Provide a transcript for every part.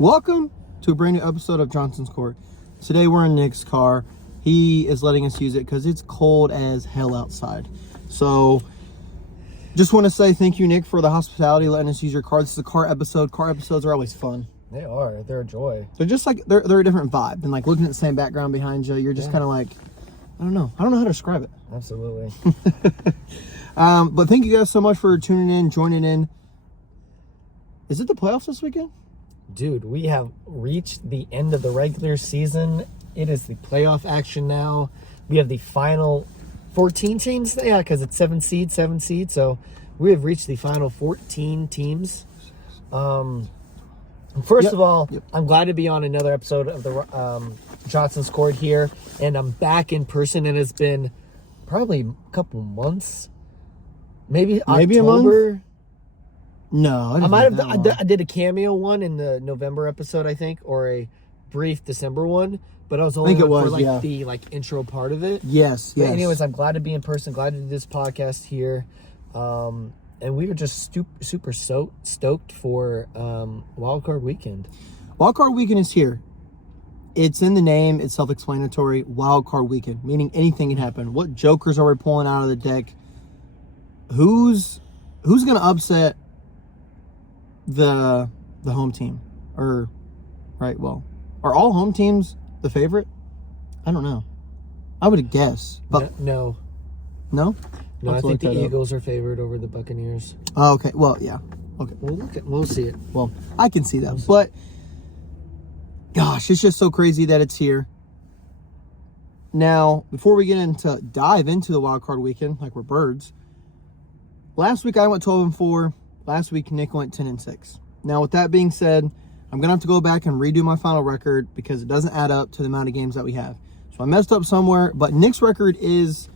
Welcome to a brand new episode of Johnson's Court. Today we're in Nick's car. He is letting us use it because it's cold as hell outside. So just want to say thank you, Nick, for the hospitality, letting us use your car. This is a car episode. Car episodes are always fun. They are. They're a joy. They're just like, they're a different vibe. And like looking at the same background behind you, you're just kind of like, I don't know how to describe it. Absolutely. But thank you guys so much for tuning in, joining in. Is it the playoffs this weekend? Dude, we have reached the end of the regular season. It is the playoff action now. We have the final 14 teams. Yeah, because it's 7 seed. So we have reached the final 14 teams. First of all, I'm glad to be on another episode of the Johnson's Court here. And I'm back in person. And it's been probably a couple months. Maybe October. A month? No, I did a cameo one in the November episode, I think, or a brief December one, but I was only the intro part of it. Yes. But anyways, I'm glad to be in person, glad to do this podcast here, and we are just super stoked for Wildcard Weekend. Wildcard Weekend is here. It's in the name. It's self-explanatory. Wildcard Weekend, meaning anything can happen. What jokers are we pulling out of the deck? Who's going to upset the home team? Are all home teams the favorite? I don't know. I would guess, but no. I think the Eagles are favored over the Buccaneers. Oh, okay. Well, yeah. Okay. We'll see it. Well, I can see that, but gosh, it's just so crazy that it's here. Now, before we dive into the wild card weekend, like we're birds. Last week I went 12-4. Last week, Nick went 10-6. Now, with that being said, I'm going to have to go back and redo my final record because it doesn't add up to the amount of games that we have. So I messed up somewhere, but Nick's record is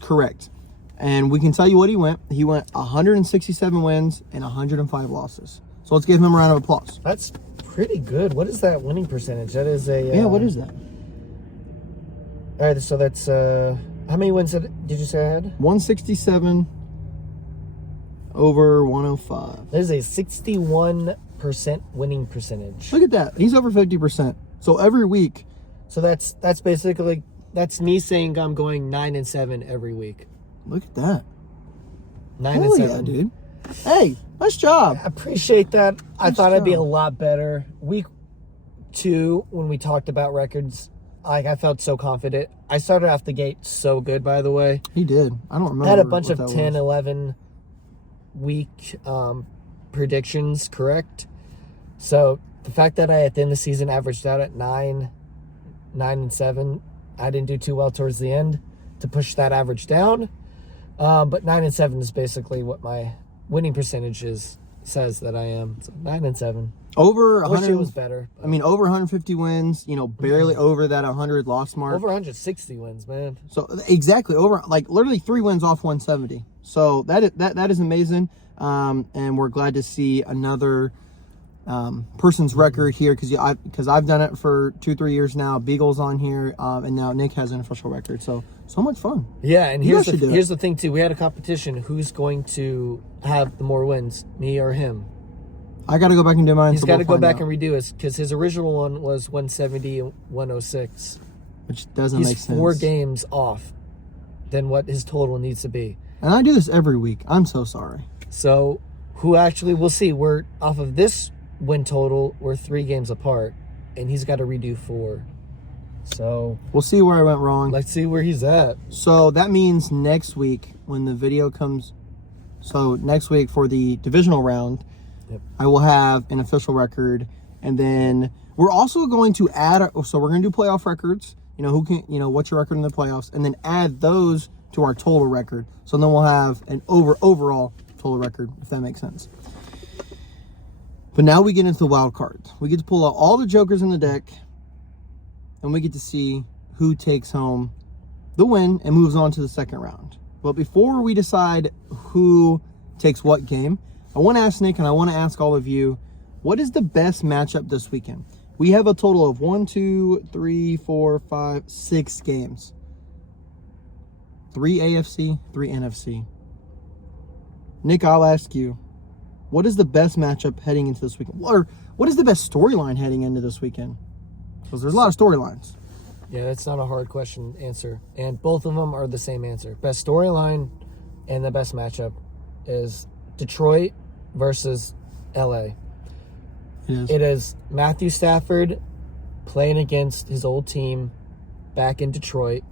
correct. And we can tell you what he went. He went 167 wins and 105 losses. So let's give him a round of applause. That's pretty good. What is that winning percentage? That is a... yeah, what is that? All right, so that's... how many wins did you say I had? 167 over 105. That is a 61% winning percentage. Look at that. He's over 50%. So every week. So that's basically, that's me saying I'm going 9-7 every week. Look at that. 9-7. Yeah, dude. Hey, nice job. I appreciate that. I thought I'd be a lot better. Week 2, when we talked about records, I felt so confident. I started off the gate so good, by the way. He did. I don't remember. I had a bunch of 10, 11 week predictions correct. So the fact that I at the end of the season averaged out at 9-7, I didn't do too well towards the end to push that average down. But 9-7 is basically what my winning percentage says that I am. So 9-7. Over 100. I wish it was better. I mean, over 150 wins. Barely over that 100 loss mark. Over 160 wins, man. So exactly over, literally 3 wins off 170. So that is amazing. And we're glad to see another person's record here because I've done it for 2-3 years now. Beagle's on here, and now Nick has an official record. So much fun. Yeah, and here's the thing too. We had a competition. Who's going to have the more wins, me or him? I got to go back and do mine. He's got to go back and redo it because his original one was 170 and 106, which doesn't make sense. He's 4 games off than what his total needs to be. And I do this every week. I'm so sorry. So, we'll see. We're off of this win total. We're 3 games apart, and he's got to redo 4. So we'll see where I went wrong. Let's see where he's at. So that means next week when the video comes. So next week for the divisional round. Yep. I will have an official record, and then we're also going to add. So we're going to do playoff records. What's your record in the playoffs, and then add those to our total record. So then we'll have an overall total record, if that makes sense. But now we get into the wild cards. We get to pull out all the jokers in the deck, and we get to see who takes home the win and moves on to the second round. But before we decide who takes what game, I want to ask Nick and I want to ask all of you, what is the best matchup this weekend? We have a total of 6 games. 3 AFC, 3 NFC. Nick, I'll ask you, what is the best matchup heading into this weekend? what is the best storyline heading into this weekend? Because there's a lot of storylines. Yeah, that's not a hard question to answer. And both of them are the same answer. Best storyline and the best matchup is Detroit versus LA. It is Matthew Stafford playing against his old team back in Detroit.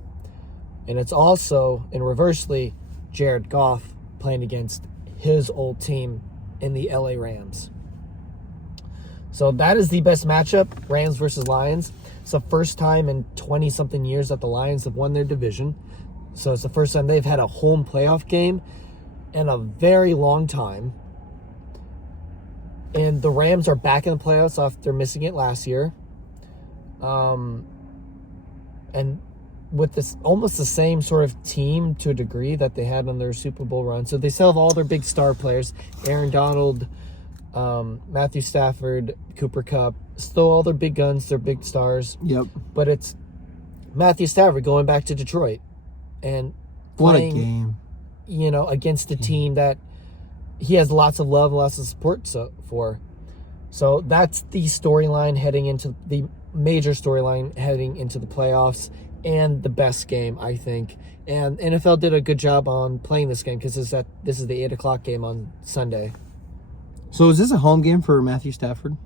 And it's also, and reversely, Jared Goff playing against his old team in the LA Rams. So that is the best matchup, Rams versus Lions. It's the first time in 20-something years that the Lions have won their division. So it's the first time they've had a home playoff game in a very long time. And the Rams are back in the playoffs after missing it last year. And with this almost the same sort of team to a degree that they had on their Super Bowl run. So they still have all their big star players. Aaron Donald, Matthew Stafford, Cooper Kupp. Still all their big guns, their big stars. Yep. But it's Matthew Stafford going back to Detroit. And What playing, a game. Against a team that he has lots of love and lots of support for. So that's the storyline heading into the major storyline heading into the playoffs and the best game, I think. And NFL did a good job on playing this game because this is the 8 o'clock game on Sunday. So is this a home game for Matthew Stafford?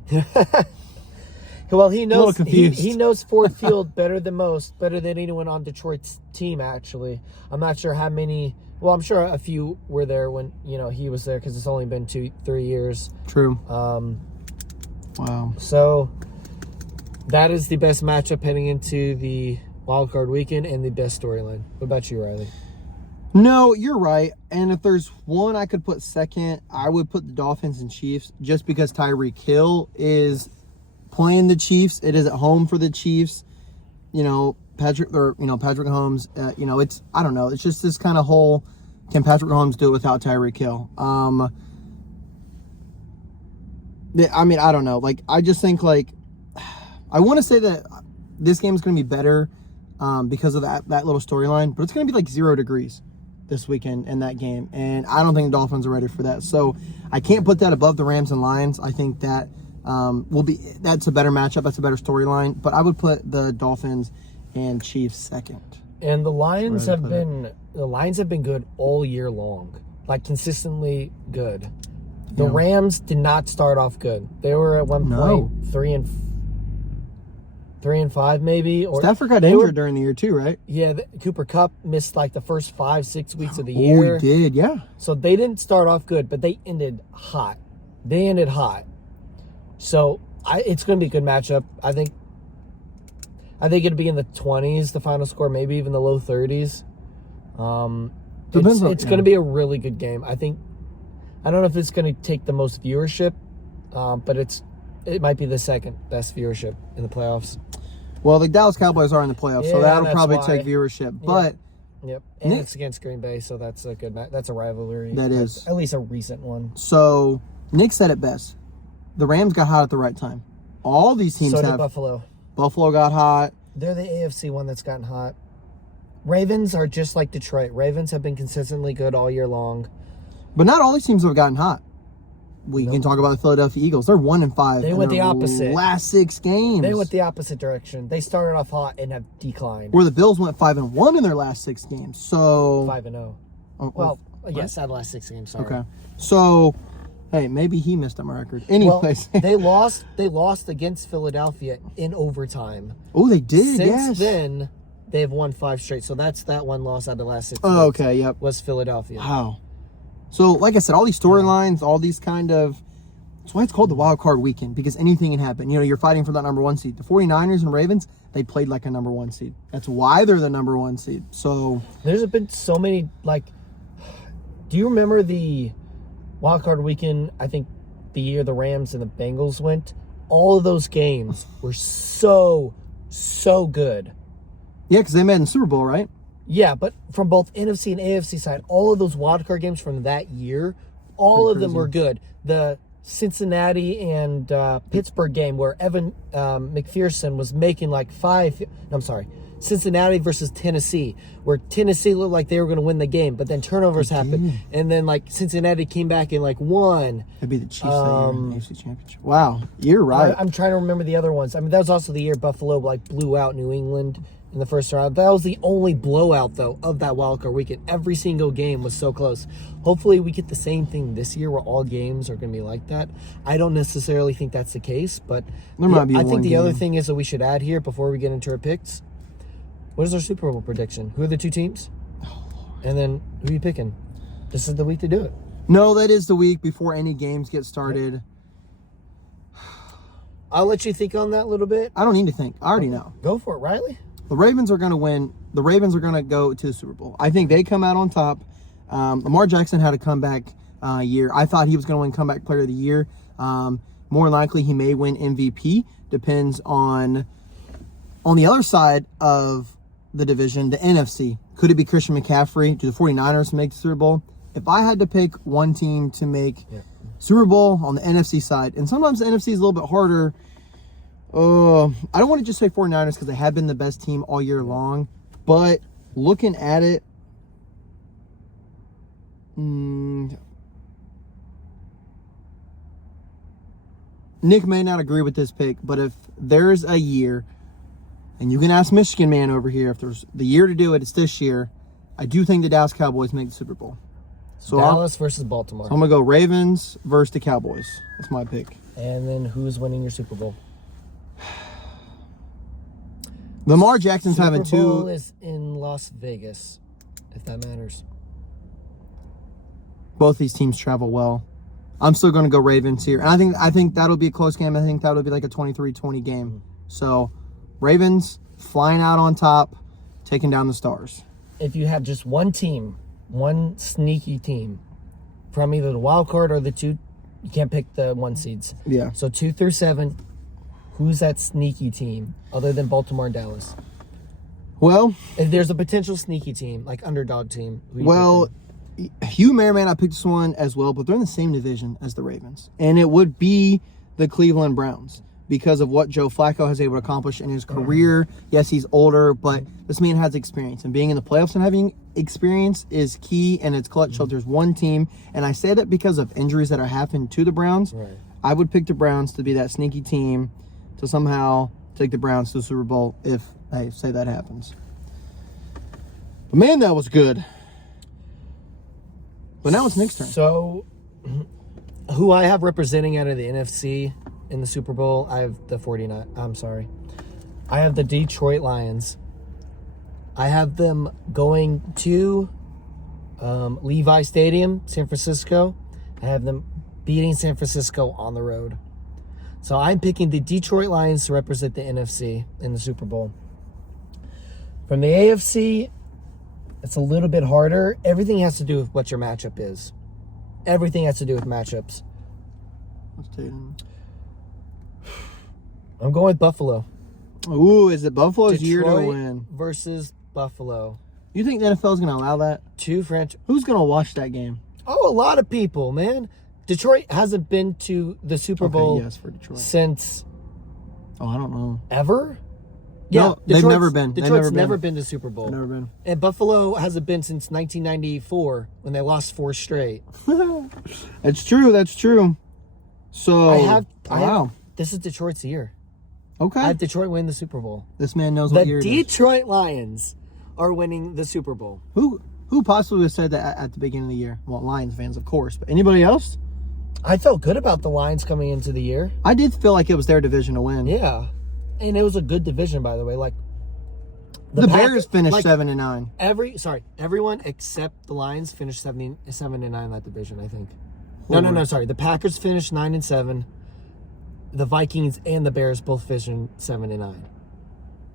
Well, he knows confused. he knows Ford Field better than most, better than anyone on Detroit's team, actually. I'm not sure how many. Well, I'm sure a few were there when he was there because it's only been 2-3 years. True. Wow. So that is the best matchup heading into the wild card weekend and the best storyline. What about you, Riley? No, you're right. And if there's one I could put second, I would put the Dolphins and Chiefs just because Tyreek Hill is playing the Chiefs. It is at home for the Chiefs. Patrick Mahomes, it's, I don't know. It's just this kind of whole, can Patrick Mahomes do it without Tyreek Hill? I don't know. I just think, I want to say that this game is going to be better because of that little storyline, but it's going to be 0 degrees this weekend in that game, and I don't think the Dolphins are ready for that. So I can't put that above the Rams and Lions. I think that that's a better matchup. That's a better storyline, but I would put the Dolphins and Chiefs second. And the Lions have been good all year long, consistently good. The Rams did not start off good. They were at one point 3-5 maybe. Or Stafford got injured during the year too, right? Yeah, Cooper Kupp missed the first 5-6 weeks of the year. Oh, he did, yeah. So they didn't start off good, but they ended hot. So it's going to be a good matchup. I think it'll be in the 20s, the final score, maybe even the low 30s. It's going to be a really good game. I don't know if it's going to take the most viewership, but it might be the second best viewership in the playoffs. Well, the Dallas Cowboys are in the playoffs, so that'll probably take viewership. Yeah. But yep, and it's against Green Bay, so that's a good match. That's a rivalry. That is at least a recent one. So Nick said it best: the Rams got hot at the right time. All these teams so have. Did Buffalo. Buffalo got hot. They're the AFC one that's gotten hot. Ravens are just like Detroit. Ravens have been consistently good all year long. But not all these teams have gotten hot. We can talk about the Philadelphia Eagles. They're 1-5. They went the opposite. Last 6 games. They went the opposite direction. They started off hot and have declined. Where the Bills went 5-1 in their last 6 games. So 5-0. Yes, out of the last 6 games. Sorry. Okay. So, hey, maybe he missed up my record. Anyways, they lost against Philadelphia in overtime. Oh, they did. Since then, they've won 5 straight. So that's that one loss out of the last 6 games. Oh, okay. Yep. Was Philadelphia. Wow. So, like I said, all these storylines, all these kind of... That's why it's called the wild card weekend, because anything can happen. You're fighting for that number 1 seed. The 49ers and Ravens, they played like a number 1 seed. That's why they're the number 1 seed. So... There's been so many, do you remember the wild card weekend, I think the year the Rams and the Bengals went? All of those games were so good. Yeah, because they met in the Super Bowl, right? Yeah, but from both NFC and AFC side, all of those wildcard games from that year, all of them were good. The Cincinnati and Pittsburgh game where Evan McPherson was making like Cincinnati versus Tennessee, where Tennessee looked like they were going to win the game, but then turnovers happened, and then like Cincinnati came back and like won. That'd be the Chiefs that year in the AFC Championship. Wow, you're right. I'm trying to remember the other ones. I mean, that was also the year Buffalo like blew out New England in the first round. That was the only blowout though of that wildcard weekend. Every single game was so close. Hopefully we get the same thing this year where all games are going to be like that. I don't necessarily think that's the case, but I think the other thing is that we should add here before we get into our picks. What is our Super Bowl prediction? Who are the two teams? And then who are you picking? This is the week to do it. No, that is the week before any games get started. I'll let you think on that a little bit. I don't need to think. I already know. Go for it, Riley. The Ravens are going to win. The Ravens are going to go to the Super Bowl. I think they come out on top. Lamar Jackson had a comeback year. I thought he was going to win Comeback Player of the Year. More likely, he may win MVP. Depends on the other side of the division, the NFC. Could it be Christian McCaffrey? Do the 49ers make the Super Bowl? If I had to pick one team to make Super Bowl on the NFC side, and sometimes the NFC is a little bit harder. I don't want to just say 49ers because they have been the best team all year long, but looking at it, Nick may not agree with this pick, but if there's a year, and you can ask Michigan man over here, if there's the year to do it, it's this year. I do think the Dallas Cowboys make the Super Bowl. So Dallas versus Baltimore. So I'm going to go Ravens versus the Cowboys. That's my pick. And then who's winning your Super Bowl? Lamar Jackson's having Super Bowl two. is in Las Vegas, if that matters. Both these teams travel well. I'm still going to go Ravens here. And I think that'll be a close game. I think that'll be like a 23-20 game. So Ravens flying out on top, taking down the Stars. If you have just one team, one sneaky team from either the wild card or the two, you can't pick the 1 seeds. Yeah. So 2 through 7, who's that sneaky team other than Baltimore and Dallas? Well, If there's a potential sneaky team, like underdog team. who you well, picking? Hugh may or may not pick this one as well, but they're in the same division as the Ravens. And it would be the Cleveland Browns because of what Joe Flacco has able to accomplish in his career. Yes, he's older, but this man has experience. And being in the playoffs and having experience is key, and it's clutch. So there's one team. And I say that because of injuries that are happening to the Browns. Right. I would pick the Browns to be that sneaky team to somehow take the Browns to the Super Bowl if, hey, say that happens. But man, that was good. But now it's Nick's turn. So, who I have representing out of the NFC in the Super Bowl, I have the 49. I'm sorry. I have the Detroit Lions. I have them going to Levi Stadium, San Francisco. I have them beating San Francisco on the road. So I'm picking the Detroit Lions to represent the NFC in the Super Bowl. From the AFC, it's a little bit harder. Everything has to do with what your matchup is. Everything has to do with matchups. I'm going with Buffalo. Ooh, is it Buffalo's year to Detroit win? versus Buffalo. You think the NFL is going to allow that? Two French. Who's going to watch that game? Oh, a lot of people, man. Detroit hasn't been to the Super Bowl yes, for Detroit. since Oh, I don't know. ever. No, they've never been. Detroit's never been to Super Bowl. Never been. And Buffalo hasn't been since 1994 when they lost 4 straight. That's true. That's true. So, I have. This is Detroit's year. Okay. I have Detroit win the Super Bowl. This man knows what The year it is. Detroit Lions are winning the Super Bowl. Who possibly would have said that at the beginning of the year? Well, Lions fans, of course. But anybody else? I felt good about the Lions coming into the year. I did feel like it was their division to win. Yeah. And it was a good division, by the way. Like The Bears finished 7-9. Everyone except the Lions finished 7-9 in that division, I think. No, sorry. The Packers finished 9-7. The Vikings and the Bears both finished 7-9.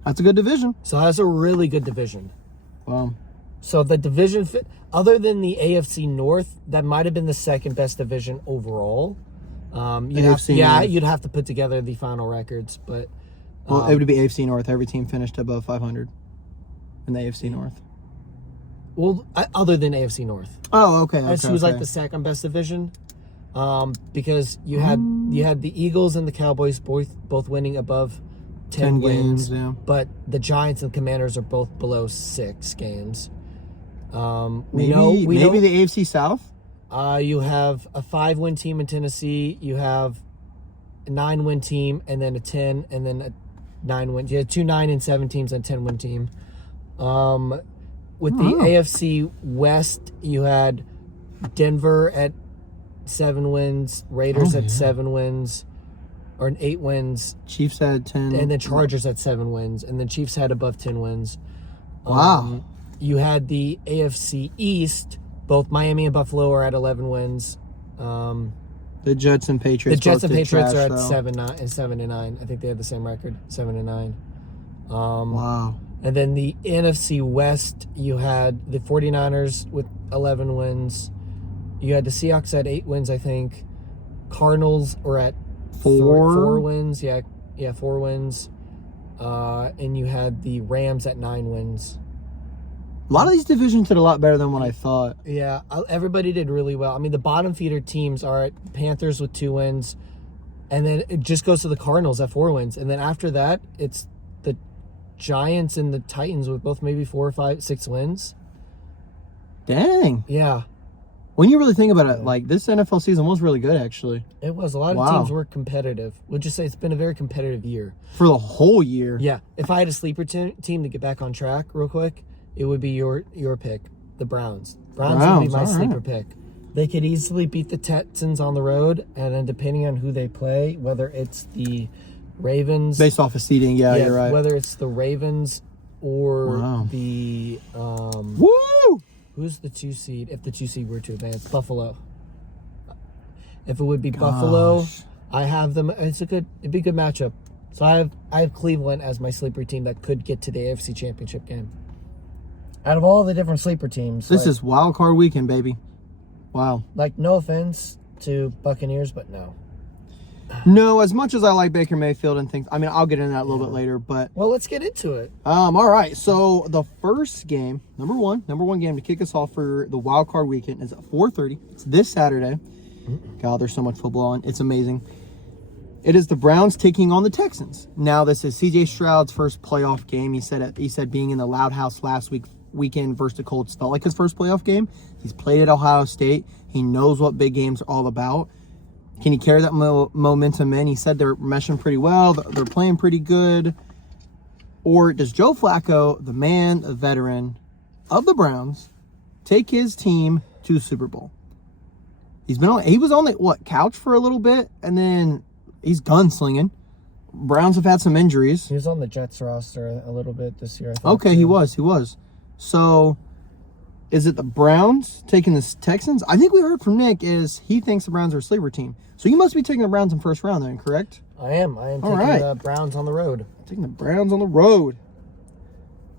That's a good division. So that's a really good division. Well, So the division, other than the AFC North, that might have been the second best division overall. You'd have to put together the final records, but it would be AFC North. Every team finished above 500 in the AFC North. Well, other than AFC North. Oh, okay. Who's like the second best division? Because you had the Eagles and the Cowboys both winning above 10 games, wins, yeah. but the Giants and Commanders are both below 6 games. Maybe the AFC South. You have a 5-win team in Tennessee. You have a 9-win team, and then a 10, and then a 9-win. You had 2 9 and 7 teams and a 10-win team. With the AFC West, you had Denver at 7 wins, Raiders at 7 wins, or 8 wins. Chiefs had 10. And then Chargers at 7 wins, and then Chiefs had above 10 wins. Wow. You had the AFC East. Both Miami and Buffalo are at 11 wins. The Jets and Patriots. The Jets both and did Patriots trash, are at though. 7 and 9. I think they have the same record, 7 and 9. Wow. And then the NFC West, you had the 49ers with 11 wins. You had the Seahawks at 8 wins, I think. Cardinals are at 4 wins. Yeah, 4 wins. And you had the Rams at 9 wins. A lot of these divisions did a lot better than what I thought. Yeah, everybody did really well. I mean, the bottom feeder teams are at Panthers with 2 wins. And then it just goes to the Cardinals at 4 wins. And then after that, it's the Giants and the Titans with both maybe 4 or 5, 6 wins. Dang. Yeah. When you really think about it, like, this NFL season was really good, actually. It was. A lot of teams were competitive. We'll just say it's been a very competitive year. For the whole year. Yeah. If I had a sleeper team to get back on track real quick, it would be your pick, the Browns. Browns would be my sleeper pick. They could easily beat the Texans on the road, and then depending on who they play, whether it's the Ravens. Based off of seeding, yeah, you're right. Whether it's the Ravens or the... Woo! Who's the 2 seed, if the 2 seed were to advance? Buffalo. If it would be Buffalo, I have them. It'd be a good matchup. So I have Cleveland as my sleeper team that could get to the AFC Championship game. Out of all the different sleeper teams, this is wild card weekend, baby. Wow. Like, no offense to Buccaneers, but no. No, as much as I like Baker Mayfield and things, I mean, I'll get into that a little bit later, but... Well, let's get into it. All right, so the first game, number one game to kick us off for the wild card weekend is at 4:30. It's this Saturday. God, there's so much football on. It's amazing. It is the Browns taking on the Texans. Now, this is C.J. Stroud's first playoff game. He said being in the Loud House last weekend versus the Colts felt like his first playoff game. He's played at Ohio State. He knows what big games are all about. Can he carry that momentum in? He said they're meshing pretty well. They're playing pretty good. Or does Joe Flacco, the man, the veteran of the Browns, take his team to Super Bowl? He was on the couch for a little bit, and then he's gunslinging. Browns have had some injuries. He was on the Jets roster a little bit this year, I think. Okay, he was. So, is it the Browns taking the Texans? I think we heard from Nick is he thinks the Browns are a sleeper team. So you must be taking the Browns in first round then, correct? I am taking the Browns on the road. Taking the Browns on the road.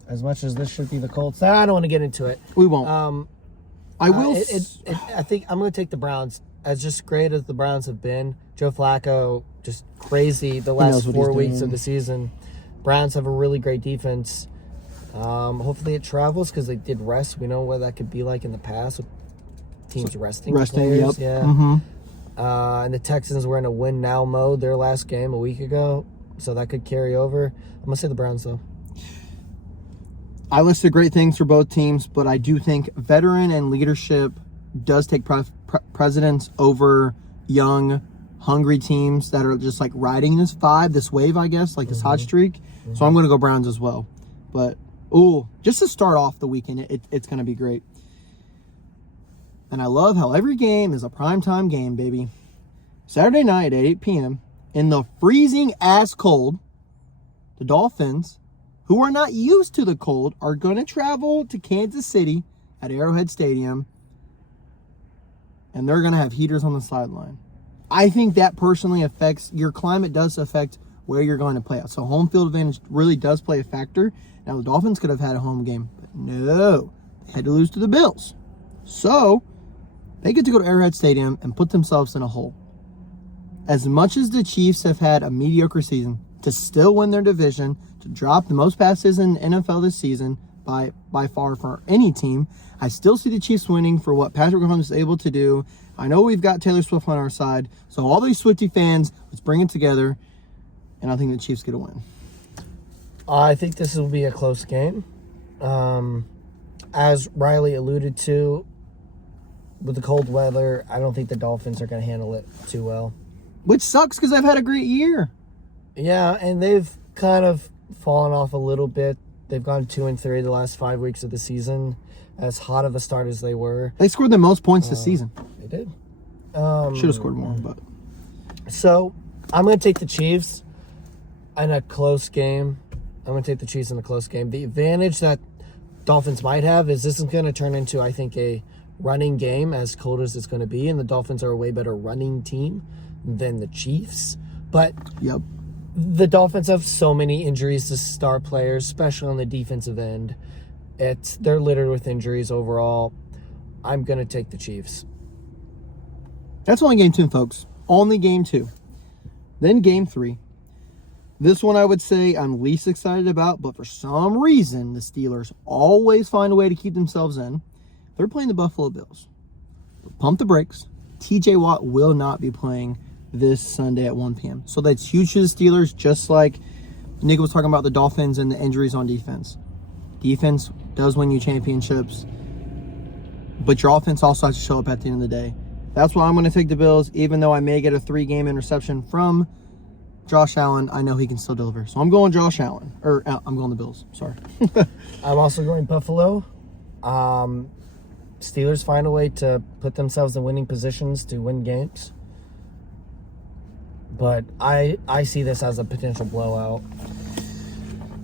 As much as this should be the Colts. I don't want to get into it. We won't. I will. I think I'm going to take the Browns. As just great as the Browns have been, Joe Flacco, just crazy the last 4 weeks of the season. Browns have a really great defense. Hopefully it travels because they did rest. We know what that could be like in the past with teams resting players. Yep. Yeah. Mm-hmm. And the Texans were in a win now mode their last game a week ago, so that could carry over. I'm gonna say the Browns though. I listed great things for both teams, but I do think veteran and leadership does take precedence over young, hungry teams that are just like riding this wave, I guess, like this hot streak. Mm-hmm. So I'm going to go Browns as well. But, just to start off the weekend, it's going to be great. And I love how every game is a primetime game, baby. Saturday night at 8 p.m. in the freezing ass cold, the Dolphins, who are not used to the cold, are going to travel to Kansas City at Arrowhead Stadium, and they're going to have heaters on the sideline. I think that personally your climate does affect where you're going to play out. So home field advantage really does play a factor. Now, the Dolphins could have had a home game, but no, they had to lose to the Bills. So they get to go to Arrowhead Stadium and put themselves in a hole. As much as the Chiefs have had a mediocre season, to still win their division, to drop the most passes in NFL this season, by far for any team. I still see the Chiefs winning for what Patrick Mahomes is able to do. I know we've got Taylor Swift on our side, so all these Swiftie fans, let's bring it together, and I think the Chiefs get a win. I think this will be a close game. As Riley alluded to, with the cold weather, I don't think the Dolphins are going to handle it too well. Which sucks because they've had a great year. Yeah, and they've kind of fallen off a little bit. They've gone 2-3 the last 5 weeks of the season. As hot of a start as they were, they scored the most points this season. They did. Should have scored more, but so I'm going to take the Chiefs in a close game. I'm going to take the Chiefs in a close game. The advantage that Dolphins might have is this is going to turn into, I think, a running game as cold as it's going to be, and the Dolphins are a way better running team than the Chiefs. But yep, the Dolphins have so many injuries to star players, especially on the defensive end. They're littered with injuries overall. I'm going to take the Chiefs. That's only game 2, folks. Only game 2. Then game 3. This one I would say I'm least excited about, but for some reason, the Steelers always find a way to keep themselves in. They're playing the Buffalo Bills. Pump the brakes. TJ Watt will not be playing this Sunday at 1 p.m. So that's huge to the Steelers, just like Nick was talking about the Dolphins and the injuries on defense. Defense does win you championships, but your offense also has to show up at the end of the day. That's why I'm going to take the Bills, even though I may get a 3-game interception from Josh Allen. I know he can still deliver. So I'm going Josh Allen. I'm going the Bills. Sorry. I'm also going Buffalo. Steelers find a way to put themselves in winning positions to win games. But I see this as a potential blowout.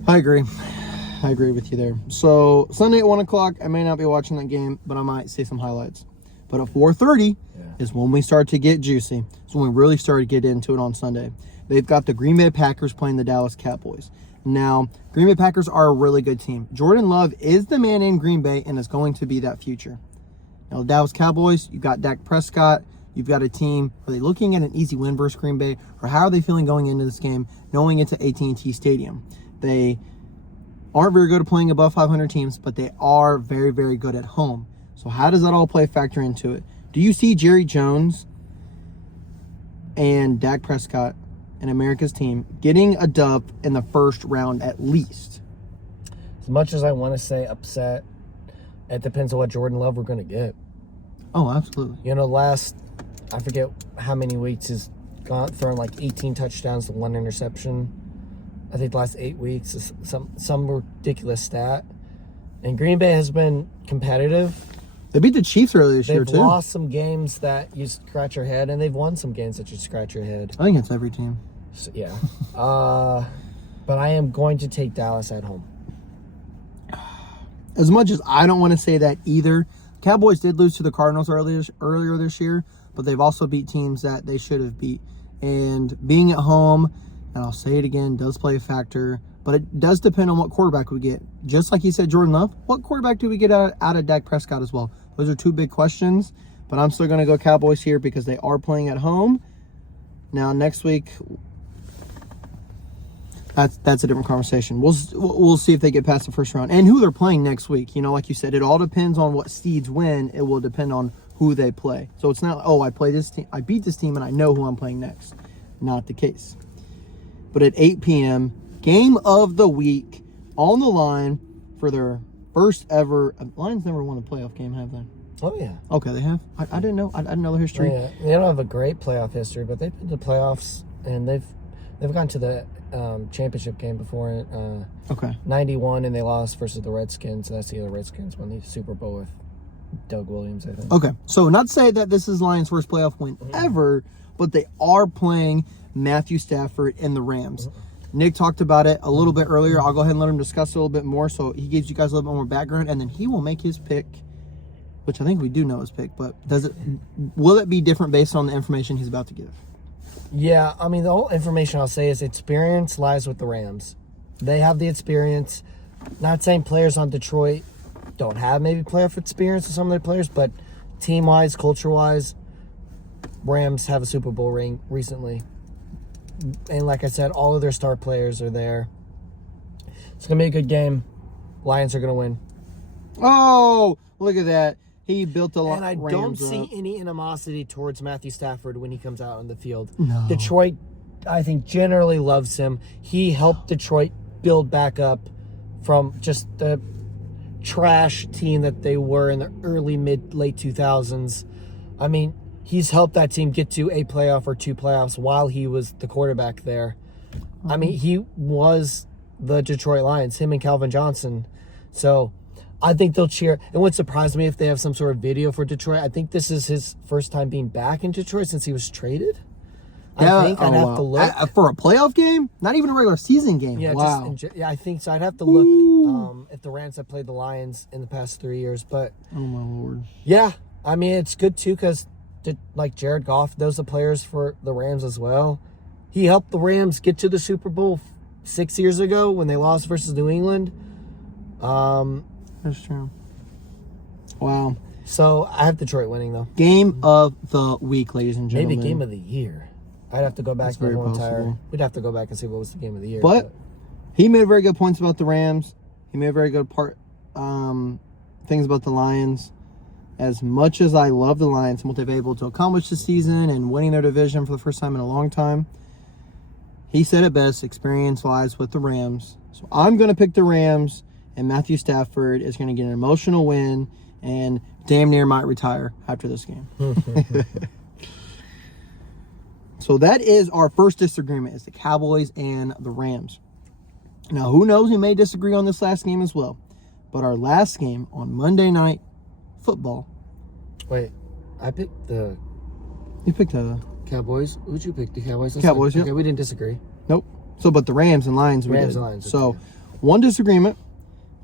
I agree with you there. So Sunday at 1 o'clock, I may not be watching that game, but I might see some highlights. But at 4:30 is when we start to get juicy. It's when we really start to get into it on Sunday. They've got the Green Bay Packers playing the Dallas Cowboys. Now, Green Bay Packers are a really good team. Jordan Love is the man in Green Bay and is going to be that future. Now, the Dallas Cowboys, you've got Dak Prescott. You've got a team. Are they looking at an easy win versus Green Bay? Or how are they feeling going into this game, knowing it's at AT&T Stadium? They aren't very good at playing above 500 teams, but they are very, very good at home. So how does that all factor into it? Do you see Jerry Jones and Dak Prescott and America's team getting a dub in the first round at least? As much as I want to say upset, it depends on what Jordan Love we're going to get. Oh, absolutely. You know, I forget how many weeks he's thrown like 18 touchdowns with 1 interception. I think the last 8 weeks is some ridiculous stat. And Green Bay has been competitive. They beat the Chiefs earlier this year, too. They've lost some games that you scratch your head, and they've won some games that you scratch your head. I think it's every team. So, yeah. But I am going to take Dallas at home. As much as I don't want to say that either, Cowboys did lose to the Cardinals earlier this year, but they've also beat teams that they should have beat. And being at home, and I'll say it again, does play a factor, but it does depend on what quarterback we get. Just like you said, Jordan Love, what quarterback do we get out of Dak Prescott as well? Those are 2 big questions, but I'm still going to go Cowboys here because they are playing at home. Now, next week, that's a different conversation. We'll see if they get past the first round and who they're playing next week. You know, like you said, it all depends on what seeds win. It will depend on who they play. So it's not, I play this team, I beat this team, and I know who I'm playing next. Not the case. But at 8 p.m., game of the week on the line for their first ever. Lions never won a playoff game, have they? Oh, yeah. Okay, they have. I didn't know. I didn't know their history. Yeah, they don't have a great playoff history, but they've been to playoffs, and they've gone to the championship game before. Okay. 91, and they lost versus the Redskins. So that's the other Redskins won the Super Bowl with Doug Williams, I think. Okay, so not to say that this is Lions' first playoff win ever, but they are playing Matthew Stafford and the Rams. Nick talked about it a little bit earlier. I'll go ahead and let him discuss it a little bit more so he gives you guys a little bit more background, and then he will make his pick, which I think we do know his pick, but will it be different based on the information he's about to give? Yeah, I mean, the whole information I'll say is experience lies with the Rams. They have the experience. Not saying players on Detroit don't have maybe playoff experience with some of their players, but team-wise, culture-wise, Rams have a Super Bowl ring recently. And like I said, all of their star players are there. It's going to be a good game. Lions are going to win. Oh, look at that. He built a lot. And I don't see any animosity towards Matthew Stafford when he comes out on the field. No. Detroit, I think, generally loves him. He helped Detroit build back up from just the trash team that they were in the early, late 2000s. I mean, he's helped that team get to a playoff or two playoffs while he was the quarterback there. I mean, he was the Detroit Lions, him and Calvin Johnson. So I think they'll cheer. It wouldn't surprise me if they have some sort of video for Detroit. I think this is his first time being back in Detroit since he was traded. I think I'd have to look. For a playoff game? Not even a regular season game. Yeah, wow. I think so. I'd have to look if the Rams have played the Lions in the past 3 years. But Oh, my Lord. yeah, I mean, it's good too because like Jared Goff knows the players for the Rams as well. He helped the Rams get to the Super Bowl 6 years ago when they lost versus New England. That's true. Wow. So I have Detroit winning though. Game of the week, ladies and gentlemen. Maybe game of the year. I'd have to go back That's to the very whole entire. possible. We'd have to go back and see what was the game of the year. But he made very good points about the Rams. He made very good things about the Lions. As much as I love the Lions and what they've been able to accomplish this season and winning their division for the first time in a long time, he said it best, experience lies with the Rams. So I'm going to pick the Rams, and Matthew Stafford is going to get an emotional win and damn near might retire after this game. So that is our first disagreement, is the Cowboys and the Rams. Now, who knows? We may disagree on this last game as well. But our last game on Monday Night Football. Wait, I picked the You picked a... Cowboys. Who'd you pick? The Cowboys? Cowboys, yeah. Okay, we didn't disagree. Nope. So, but the Rams and Lions we Rams did. and Lions, So, okay. one disagreement,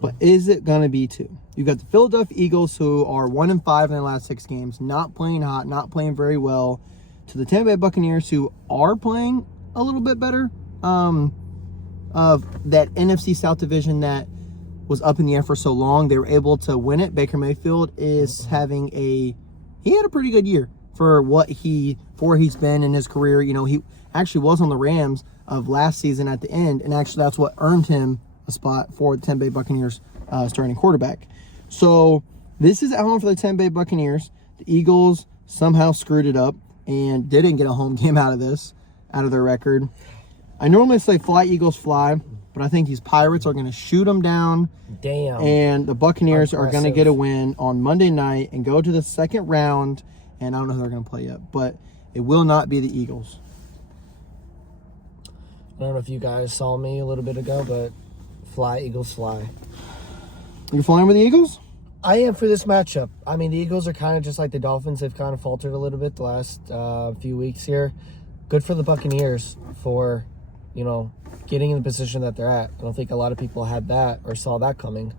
but is it going to be two? You've got the Philadelphia Eagles, who are 1-5 in their last 6 games, not playing hot, not playing very well, to the Tampa Bay Buccaneers, who are playing a little bit better. Of that NFC South division that was up in the air for so long, they were able to win it. Baker Mayfield is having he had a pretty good year for where he's been in his career. You know, he actually was on the Rams of last season at the end, and actually that's what earned him a spot for the Tampa Bay Buccaneers starting quarterback. So this is at home for the Tampa Bay Buccaneers. The Eagles somehow screwed it up and didn't get a home game out of their record. I normally say fly, Eagles, fly, but I think these Pirates are going to shoot them down. Damn. And the Buccaneers are going to Aggressive. get a win on Monday night and go to the second round. And I don't know who they're going to play yet, but it will not be the Eagles. I don't know if you guys saw me a little bit ago, but fly, Eagles, fly. You're flying with the Eagles? I am for this matchup. I mean, the Eagles are kind of just like the Dolphins. They've kind of faltered a little bit the last few weeks here. Good for the Buccaneers for, getting in the position that they're at. I don't think a lot of people had that or saw that coming.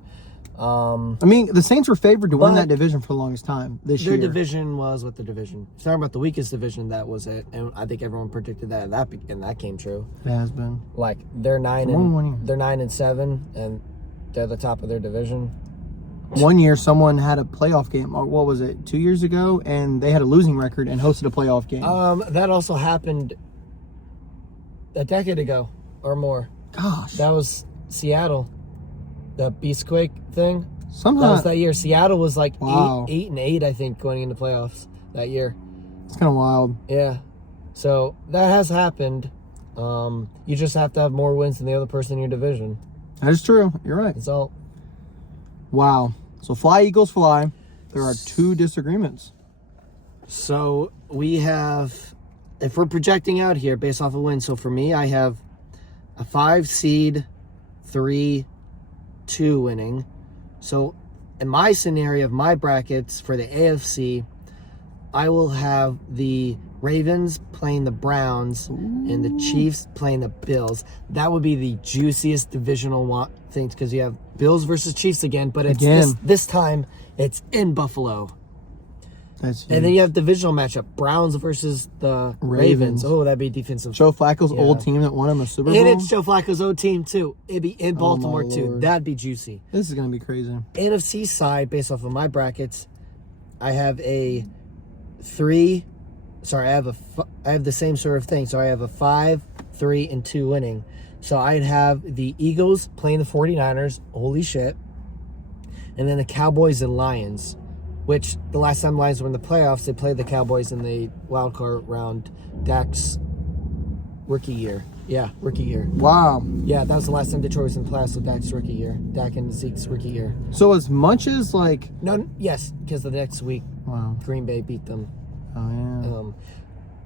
I mean, the Saints were favored to win But that division for the longest time this Their year. division was what the division. Talking about the weakest division, that was it. And I think everyone predicted that, and that came true. It has been. Like they're 9 more than 1 year. and they're 9-7, and they're the top of their division. One year, someone had a playoff game. What was it? 2 years ago, and they had a losing record and hosted a playoff game. That also happened a decade ago or more. Gosh, That was Seattle, the Beastquake thing. That somehow was that year. Seattle was like Wow. 8-8, I think, going into playoffs that year. it's kind of wild. Yeah, so that has happened. You just have to have more wins than the other person in your division. That is true. You're right. That's all. Wow. So fly, Eagles, fly. There are 2 disagreements. So we have, if we're projecting out here based off of wins, so for me, I have a 5 seed, 3-2 winning. So in my scenario of my brackets for the AFC, I will have the Ravens playing the Browns and the Chiefs playing the Bills. That would be the juiciest divisional things because you have Bills versus Chiefs again, but it's this time it's in Buffalo. That's And then you have divisional matchup, Browns versus the Ravens. Oh, that'd be defensive. Joe Flacco's old team that won him a Super Bowl. And it's Joe Flacco's old team, too. It'd be in Baltimore, my too. Lord. That'd be juicy. This is going to be crazy. NFC side, based off of my brackets, I have I have the same sort of thing. So I have a 5, 3, and 2 winning. So I'd have the Eagles playing the 49ers. Holy shit. and then the Cowboys and Lions, which the last time Lions were in the playoffs, they played the Cowboys in the wild card round. Dak's rookie year. Yeah, rookie year. Wow. Yeah, that was the last time Detroit was in the playoffs with Dak's rookie year. Dak and Zeke's rookie year. So as much as like, No, yes, because the next week wow. Green Bay beat them. Oh yeah.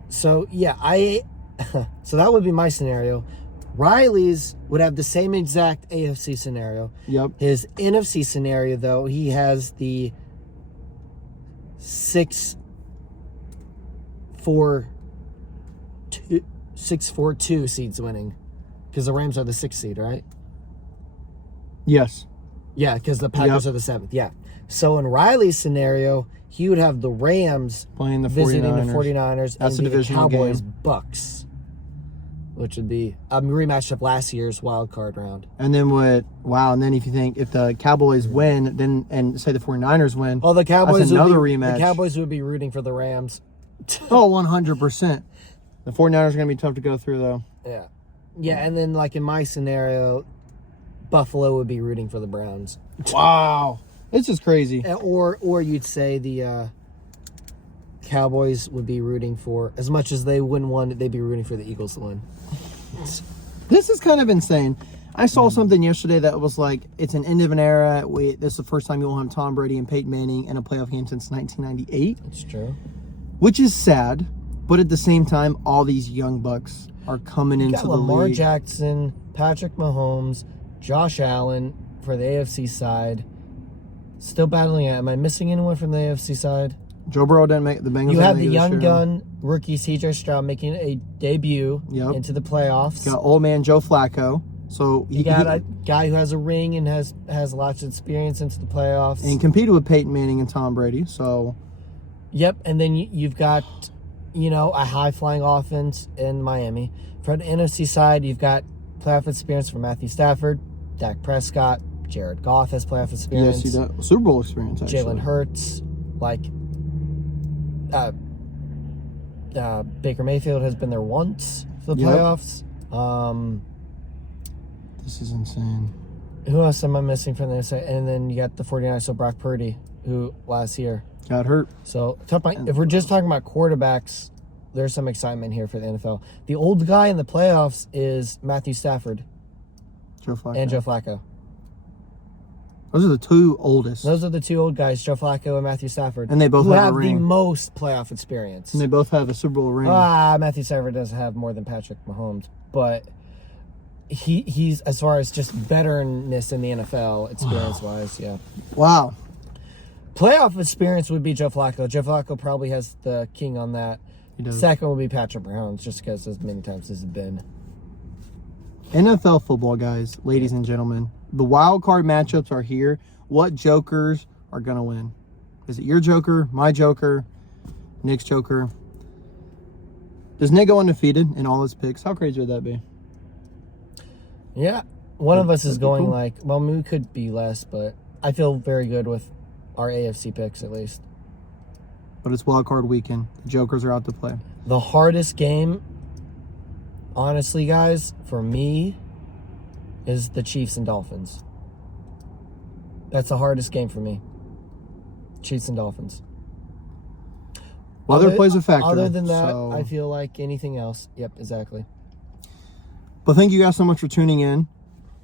So yeah, so that would be my scenario. Riley's would have the same exact AFC scenario. Yep. His NFC scenario, though, he has the 6-4-2 seeds winning, because the Rams are the 6th seed, right? Yes. Yeah, because the Packers are the 7th. Yeah. So in Riley's scenario, he would have the Rams Playing the 49ers. visiting the 49ers That's and a the divisional Cowboys game. Bucks, which would be a rematch of last year's wild card round. And then and then if the Cowboys win, then and say the 49ers win, Oh, the Cowboys that's another would be, rematch. The Cowboys would be rooting for the Rams. Oh, 100%. The 49ers are going to be tough to go through, though. Yeah. Yeah, and then like in my scenario, Buffalo would be rooting for the Browns. Wow. This is crazy. Or you'd say the Cowboys would be rooting for, as much as they win one, they'd be rooting for the Eagles to win. This is kind of insane. I saw something yesterday that was like, it's an end of an era. This is the first time you'll have Tom Brady and Peyton Manning in a playoff game since 1998. That's true. Which is sad, but at the same time, all these young bucks are coming into Got the Lamar league. Jackson, Patrick Mahomes, Josh Allen for the AFC side. Still battling it. Am I missing anyone from the AFC side? Joe Burrow didn't make the Bengals. You have the didn't make it young this year. gun rookie CJ Stroud making a debut into the playoffs. Got old man Joe Flacco. So You got a guy who has a ring and has lots of experience into the playoffs. and competed with Peyton Manning and Tom Brady. So Yep, and then you've got, a high-flying offense in Miami. For the NFC side, you've got playoff experience from Matthew Stafford, Dak Prescott, Jared Goff has playoff experience. yes, he does. Super Bowl experience. Actually, Jalen Hurts, Baker Mayfield has been there once for the Yep. playoffs. This is insane. Who else am I missing from there? And then you got the 49ers, so Brock Purdy, who last year. Got hurt. So if we're just talking about quarterbacks, there's some excitement here for the NFL. The old guy in the playoffs is Matthew Stafford Joe Flacco. and Joe Flacco. Those are the two oldest. Those are the two old guys, Joe Flacco and Matthew Stafford. And they both who have a have the ring. most playoff experience. And they both have a Super Bowl ring. Matthew Stafford does have more than Patrick Mahomes, but he's as far as just betterness in the NFL experience-wise, yeah. Wow. Playoff experience would be Joe Flacco. Joe Flacco probably has the king on that. He does. Second would be Patrick Mahomes, just because as many times as it's been. NFL football, guys, ladies and gentlemen. The wild card matchups are here. What jokers are going to win? Is it your joker, my joker, Nick's joker? Does Nick go undefeated in all his picks? How crazy would that be? Yeah, one of us is That'd be going cool. we could be less, but I feel very good with our AFC picks at least. But it's wild card weekend. The jokers are out to play. The hardest game, honestly, guys, for me, is the Chiefs and Dolphins. That's the hardest game for me. Chiefs and Dolphins. Weather plays a factor. Other than that, so- I feel like anything else. Yep, exactly. But thank you guys so much for tuning in.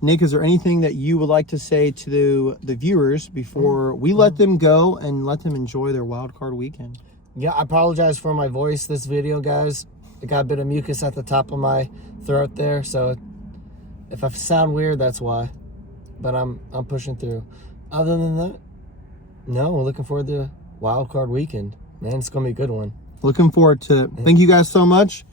Nick, is there anything that you would like to say to the viewers before we let them go and let them enjoy their wild card weekend? Yeah, I apologize for my voice this video, guys. I got a bit of mucus at the top of my throat there, so if I sound weird, that's why. But I'm pushing through. Other than that, no, we're looking forward to wild card weekend. Man, it's gonna be a good one. Looking forward to it. Thank you guys so much.